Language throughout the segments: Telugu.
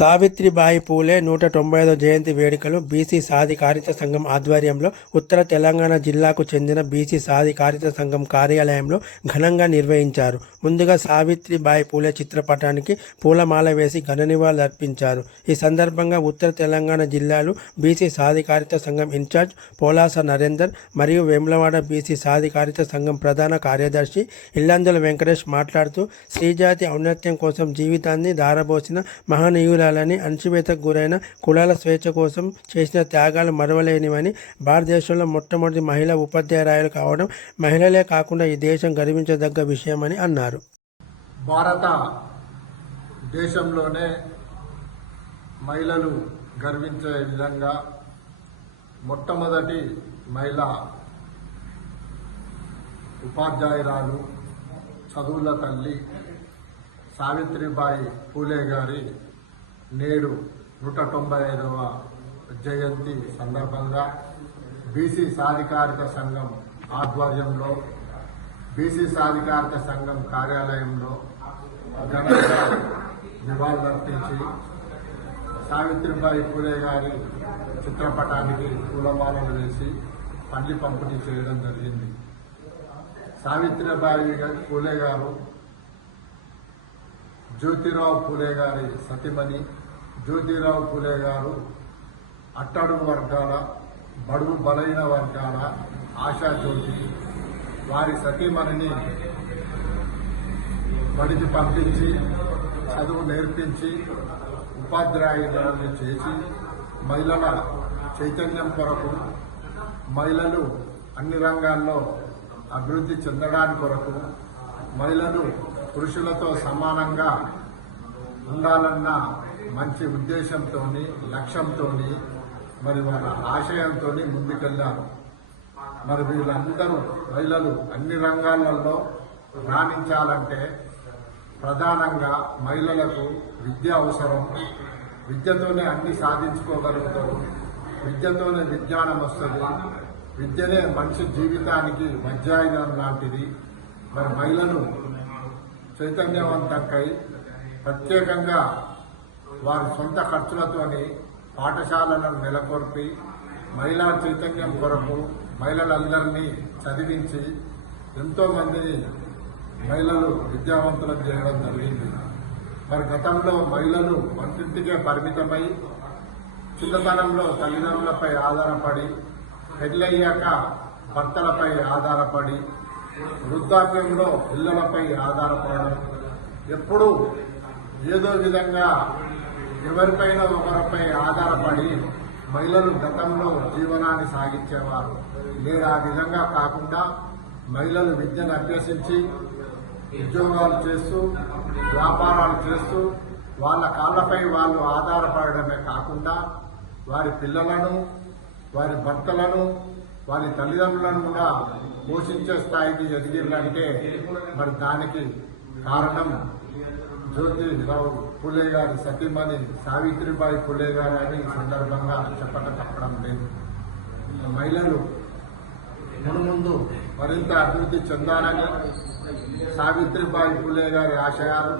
సావిత్రిబాయి పూలే నూట తొంభై ఐదో జయంతి వేడుకలు బీసీ సాధికారిత సంఘం ఆధ్వర్యంలో ఉత్తర తెలంగాణ జిల్లాకు చెందిన బీసీ సాధికారిత సంఘం కార్యాలయంలో ఘనంగా నిర్వహించారు. ముందుగా సావిత్రిబాయి పూలే చిత్రపటానికి పూలమాల వేసి ఘన నివాళులు అర్పించారు. ఈ సందర్భంగా ఉత్తర తెలంగాణ జిల్లాలో బీసీ సాధికారిత సంఘం ఇన్ఛార్జ్ పోలాస నరేందర్ మరియు వేములవాడ బీసీ సాధికారిత సంఘం ప్రధాన కార్యదర్శి ఇల్లందుల వెంకటేష్ మాట్లాడుతూ శ్రీజాతి ఔన్నత్యం కోసం జీవితాన్ని దారబోసిన ఉండాలని అణచివేతకు గురైన కులాల స్వేచ్ఛ కోసం చేసిన త్యాగాలు మరవలేనివని భారతదేశంలో మొట్టమొదటి మహిళా ఉపాధ్యాయురాయలు కావడం మహిళలే కాకుండా ఈ దేశం గర్వించదగ్గ విషయమని అన్నారు. భారత దేశంలోనే మహిళలు గర్వించే విధంగా మొట్టమొదటి మహిళ ఉపాధ్యాయురాలు చదువుల తల్లి సావిత్రిబాయి పూలే గారి నేడు నూట తొంభై ఐదవ జయంతి సందర్భంగా బీసీ సాధికారిత సంఘం ఆధ్వర్యంలో బీసీ సాధికారిత సంఘం కార్యాలయంలో ఘనంగా నివాళులర్పించి సావిత్రిబాయి పూలే గారి చిత్రపటానికి పూలమాలలు వేసి పండ్లి పంపిణీ చేయడం జరిగింది. సావిత్రిబాయి పూలే గారు జ్యోతిరావు పూలే గారి సతిమణి జ్యోతిరావు పూలే గారు అట్టడుగు వర్గాల బడుగు బలైన వర్గాల ఆశాజ్యోతి వారి సతీమణిని బడికి పంపించి చదువు నేర్పించి ఉపాధ్యాయులను చేసి మహిళల చైతన్యం కొరకు మహిళలు అన్ని రంగాల్లో అభివృద్ధి చెందడానికి కొరకు మహిళలు పురుషులతో సమానంగా ఉండాలన్న మంచి ఉద్దేశంతో లక్ష్యంతో మరి వాళ్ళ ఆశయంతో ముందుకెళ్ళారు మరి వీళ్ళందరూ మహిళలు అన్ని రంగాలలో రాణించాలంటే ప్రధానంగా మహిళలకు విద్య అవసరం. విద్యతోనే అన్ని సాధించుకోగలుగుతారు విద్యతోనే విజ్ఞానం వస్తుంది. విద్యనే మనిషి జీవితానికి మధ్యాయుధం లాంటిది. మరి మహిళలు చైతన్యవంతంకై ప్రత్యేకంగా వారి సొంత ఖర్చులతోని పాఠశాలను నెలకొల్పి మహిళా చైతన్యం కొరకు మహిళలందరినీ చదివించి ఎంతోమంది మహిళలు విద్యావంతులను చేయడం జరిగింది. మరి గతంలో మహిళలు వంటింటికే పరిమితమై చిన్నతనంలో తల్లిదండ్రులపై ఆధారపడి పెళ్ళయ్యాక భర్తలపై ఆధారపడి వృద్ధాప్యంలో పిల్లలపై ఆధారపడడం ఎప్పుడూ ఏదో విధంగా ఎవరిపైన ఒకరిపై ఆధారపడి మహిళలు గతంలో జీవనాన్ని సాగించేవారు. నేడు ఆ విధంగా కాకుండా మహిళలు విద్యను అభ్యసించి ఉద్యోగాలు చేస్తూ వ్యాపారాలు చేస్తూ వాళ్ళ కాళ్ళపై వాళ్ళు ఆధారపడమే కాకుండా వారి పిల్లలను వారి భర్తలను వారి తల్లిదండ్రులను కూడా పోషించే స్థాయికి ఎదిగిర్రంటే మరి దానికి కారణం జ్యోతిరావు పులే గారి సతీమణి సావిత్రిబాయి పులే గారు అని ఈ సందర్భంగా చెప్పక తప్పడం లేదు. మహిళలు మునుముందు మరింత అభివృద్ధి చెందాలని సావిత్రిబాయి పులే గారి ఆశయాలు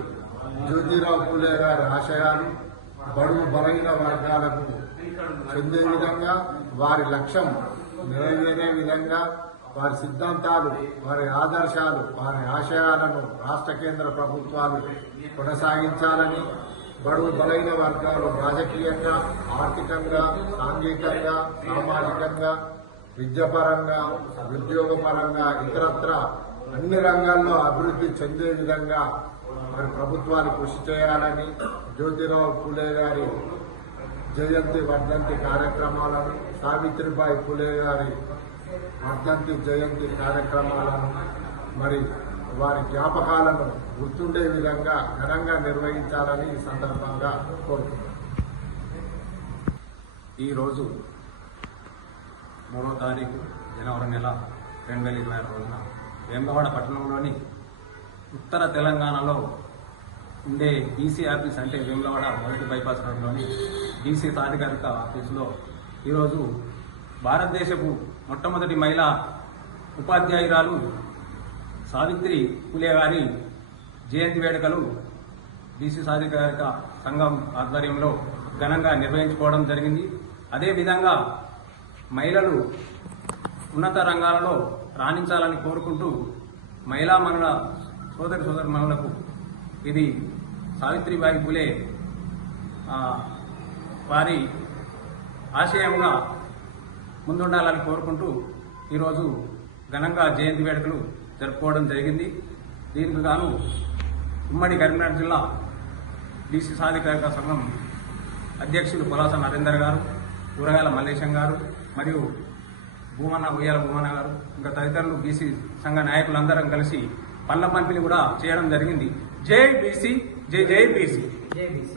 జ్యోతిరావు పులే గారి ఆశయాలు బడుగు బలహీన వర్గాలకు చెందే విధంగా వారి లక్ష్యం నెరవేరే విధంగా వారి సిద్ధాంతాలు వారి ఆదర్శాలు వారి ఆశయాలను రాష్ట్ర కేంద్ర ప్రభుత్వాలు కొనసాగించాలని బడుగు బలైన వర్గాలు రాజకీయంగా ఆర్థికంగా సాంఘికంగా సామాజికంగా విద్యాపరంగా ఉద్యోగపరంగా ఇతరత్ర అన్ని రంగాల్లో అభివృద్ధి చెందే విధంగా మరి ప్రభుత్వాలు కృషి చేయాలని జ్యోతిరావు పూలే గారి జయంతి వర్ధంతి కార్యక్రమాలను సావిత్రిబాయి పూలే గారి వర్ధంతి జయంతి కార్యక్రమాలను మరి వారి జ్ఞాపకాలను గుర్తుండే విధంగా ఘనంగా నిర్వహించాలని ఈ సందర్భంగా కోరుతున్నాను ఈరోజు మూడో తారీఖు జనవరి నెల రెండు వేల ఇరవై ఆరు రోజున వేమవాడ పట్టణంలోని ఉత్తర తెలంగాణలో ఉండే బీసీ ఆఫీస్ అంటే వేములవాడ మొదటి బైపాస్ రోడ్లోని బీసీ సాధికారిక ఆఫీసులో ఈరోజు భారతదేశపు మొట్టమొదటి మహిళా ఉపాధ్యాయురాలు సావిత్రి పులే గారి జయంతి వేడుకలు బీసీ సాధికారిక సంఘం ఆధ్వర్యంలో ఘనంగా నిర్వహించుకోవడం జరిగింది. అదేవిధంగా మహిళలు ఉన్నత రంగాలలో రాణించాలని కోరుకుంటూ మహిళా మనుల సోదరి సోదరి మనులకు ఇది సావిత్రిబాయి పులే వారి ఆశయంగా ముందుండాలని కోరుకుంటూ ఈరోజు ఘనంగా జయంతి వేడుకలు జరుపుకోవడం జరిగింది. దీనికి గాను ఉమ్మడి కరీంనగర్ జిల్లా బీసీ సాధికారిక సంఘం అధ్యక్షులు పులాస నరేందర్ గారు కూరగాయల మల్లేశం గారు మరియు భూమన్న ఉయ్యాల భూమన్న గారు ఇంకా తదితరులు బీసీ సంఘ నాయకులందరం కలిసి పళ్ళ పంపిణీ కూడా చేయడం జరిగింది. జై బీసీ జై జై బీసీ. జై బీసీ.